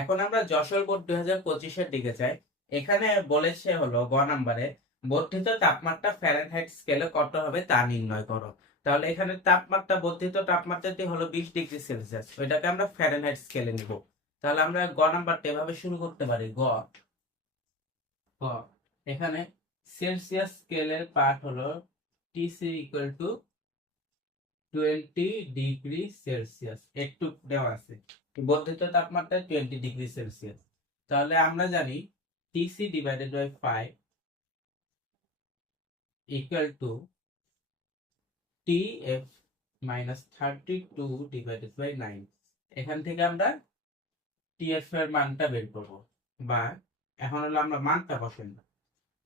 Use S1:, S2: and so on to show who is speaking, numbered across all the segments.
S1: এখন আমরা যশোর বোর্ড দুই হাজার পঁচিশের দিকে যাই। এখানে বলেছে হলো গ নাম্বারে, বর্ধিত তাপমাত্রা ফ্যারেনহাইট স্কেলে কত হবে তা নির্ণয় করো। তাহলে এখানে তাপমাত্রা, বর্ধিত তাপমাত্রাটি হলো বিশ ডিগ্রি সেলসিয়াস। ওইটাকে আমরা ফ্যারেনহাইট স্কেলে নিব। তাহলে আমরা গ নাম্বারটা এভাবে শুরু করতে পারি। গ গ। এখানে সেলসিয়াস স্কেলের পার্ট হলো T C equal to twenty degree Celsius একটু দেওয়া আছে। বর্ধিত তাপমাত্রা টোয়েন্টি ডিগ্রি সেলসিয়াস তাহলে আমরা জানি T C divided by five equal to T F minus thirty two divided by nine এখান থেকে আমরা টি এফ এর মানটা বের করব। বা এখন হলো আমরা মানটা বসেন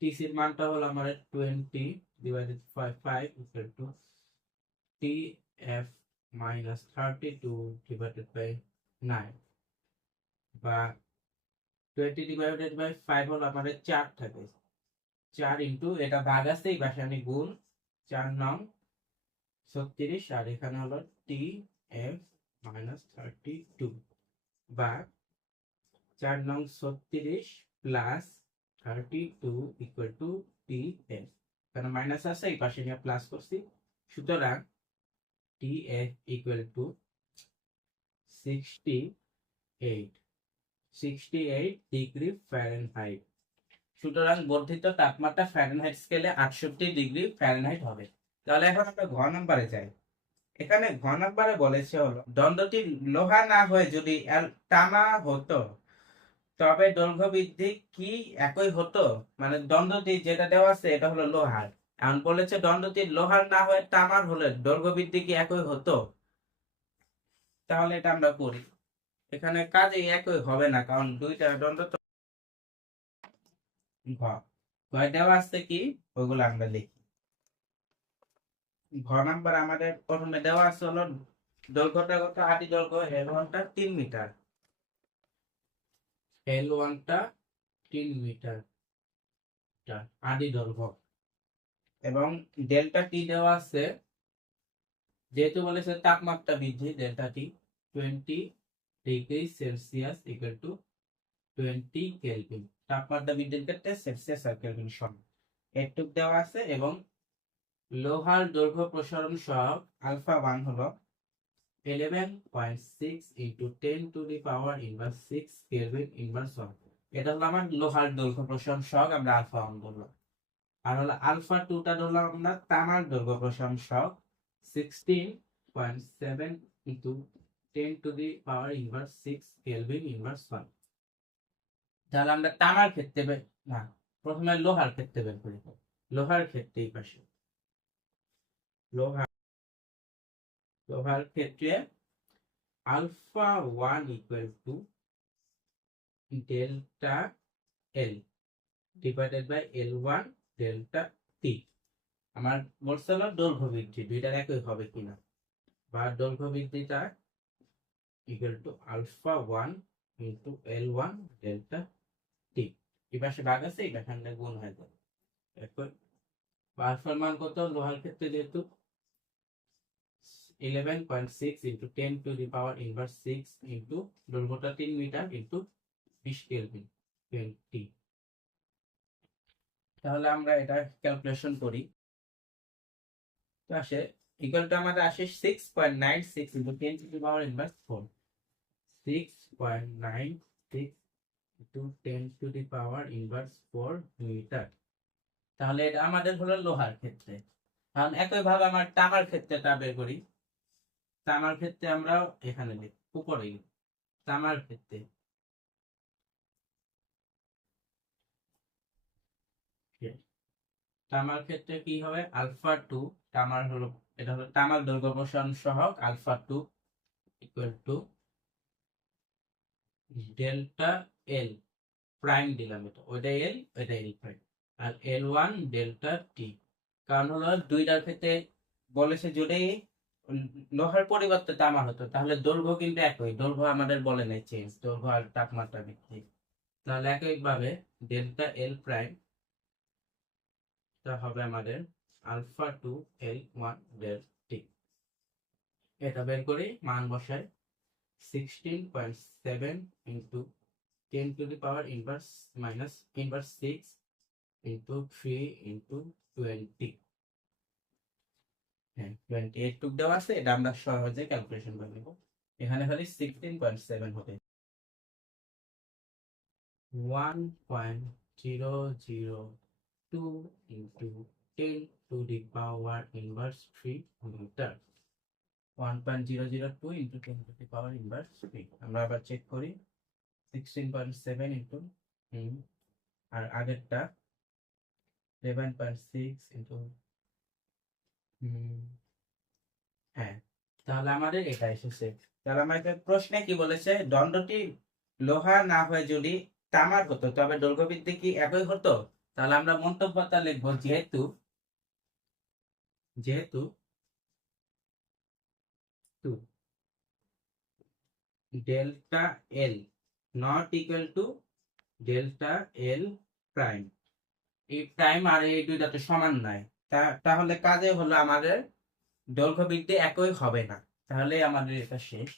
S1: টিসির মানটা হলো আমাদের twenty divided by five equal to T F minus thirty two divided by nine বা টোয়েন্টি ডিভাইডেড বাই ফাইভ হলো আমাদের চার থাকে। চার ইন্টু এটা ভাগ আছে, এই গুণ, চার নং, ছত্রিশ, আর এখানে হলো T F minus thirty two বা চার নং ছত্রিশ plus thirty two equal to T F কারণ মাইনাস আছে, এই পাশে নিয়ে প্লাস করছি। সুতরাং T F equal to sixty eight sixty eight degree Fahrenheit সুতরাং বর্ধিত তাপমাত্রা ফ্যারেনহাইট স্কেলে আটষট্টি ডিগ্রি ফ্যারেনহাইট হবে। তাহলে এখন আমরা যাই। এখানে বলেছে লোহা না হয়ে যদি তামা হতো, তবে দৈর্ঘ্য বৃদ্ধি কি একই হতো? মানে দণ্ডটি যেটা দেওয়া আছে, এটা হলো লোহার। এখন বলেছে দণ্ডটি লোহার না হয়ে তামার হলে দৈর্ঘ্য বৃদ্ধি কি একই হতো? তাহলে এটা আমরা করি। এখানে কাজে একই হবে না, কারণ দুইটা দণ্ড তো ঘ। ঘয় দেওয়া আছে কি? ওইগুলো আমরা লিখি। ঘ নাম্বার আমাদের প্রথমে দেওয়া আছে হলো দৈর্ঘ্যটা কত? আদি দৈর্ঘ্য এল ওয়ানটা তিন মিটার। এল ওয়ানটা তিন মিটার। আদি দৈর্ঘ্য। এবং ডেল্টা টি দেওয়া আছে, যেহেতু বলেছে তাপমাত্রা বৃদ্ধি delta T twenty degree Celsius equal to twenty kelvin তাপমাত্রা বৃদ্ধির ক্ষেত্রে সেলসিয়াস আর কেলভিন সমান। একটুক দেওয়া আছে এবং লোহার দৈর্ঘ্য প্রসারণ সহগ আলফা ওয়ান হলো eleven point six into ten to the power inverse six kelvin inverse one এটা হলো আমার লোহার দৈর্ঘ্য প্রসারণ সহগ, আমরা আলফা ওয়ান ধরলাম। আর হলো আলফা টুটা ধরলাম আমরা তামার দৈর্ঘ্য প্রসারণ সহগ sixteen point seven into ten to the power inverse six kelvin inverse one তাহলে আমরা তামার ক্ষেত্রে না, প্রথমে লোহার ক্ষেত্রে বের করি। লোহার ক্ষেত্রে পাশে। লোহা লোহার ক্ষেত্রে alpha one equal to delta L divided by L one delta T আমার বলছে হলো দৈর্ঘ্য বৃদ্ধি, দুইটার একই হবে কিনা? বা দৈর্ঘ্য বৃদ্ধিটা to alpha one into L one delta T এই পাশে ভাগ আছে এই এখানে গুণ হয়ে যাবে। এখন আলফার মান কত? লোহার ক্ষেত্রে যেহেতু eleven point six into ten to the power inverse six into দৈর্ঘ্যটা তিন মিটার ইন্টু বিশ কেলভিন টোয়েন্টি তাহলে আমরা এটা ক্যালকুলেশন করি। তো আসে ইকুয়াল টু আমাদের আসে six point nine six into ten to power inverse four six point nine six into ten to the power inverse four metre তাহলে এটা আমাদের হলো লোহার ক্ষেত্রে। কারণ একইভাবে আমার তামার ক্ষেত্রেটা বের করি। তামার ক্ষেত্রে আমরা এখানে লিখ উপরে। তামার ক্ষেত্রে। তামার ক্ষেত্রে কি হবে? আলফা টু তামার হলো, এটা হলো তামার দৈর্ঘ্য প্রসারণ সহগ, alpha two equal to delta L prime দিলাম এটা। ওইটা এল ওইটা এল প্রাইম আর এল ওয়ান ডেল্টা টি কারণ হলো দুইটার ক্ষেত্রে বলেছে যদি লোহার পরিবর্তে তামা হতো, তাহলে দৈর্ঘ্য কিন্তু একই। দৈর্ঘ্য আমাদের বলে নাই চেঞ্জ দৈর্ঘ্য আর তাপমাত্রা বৃদ্ধি তাহলে একইভাবে ডেল্টা এল প্রাইম তা হবে আমাদের alpha two L one del T. এটা বের করি, মান বসাই, sixteen point seven into ten to the power inverse minus inverse six into three into twenty. হ্যাঁ টুক এটা calculation two into ten to the power inverse three metre one point zero zero two into ten to the power inverse three আমরা আবার check করি। Sixteen point seven into আর আগেরটা eleven point six into হ্যাঁ তাহলে আমাদের এটা এসেছে। তাহলে আমাদের প্রশ্নে কি বলেছে? দণ্ডটি লোহা না হয়ে যদি তামার হতো, তবে দৈর্ঘ্য বৃদ্ধি কি একই হতো? তাহলে আমরা মন্তব্যটা লিখব যেহেতু যেহেতু two. Delta L not equal to delta L prime. এই প্রাইম আর এই দুইটা তো সমান তা- তাহলে কাজে হলো আমাদের দৈর্ঘ্য বৃদ্ধি একই হবে না। তাহলে আমাদের এটা শেষ।